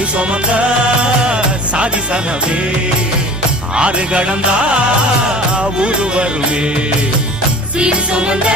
சிறு சுமந்த சாதி சனமே ஆறு கடந்தா ஊரு வருமே சீர் சுமந்த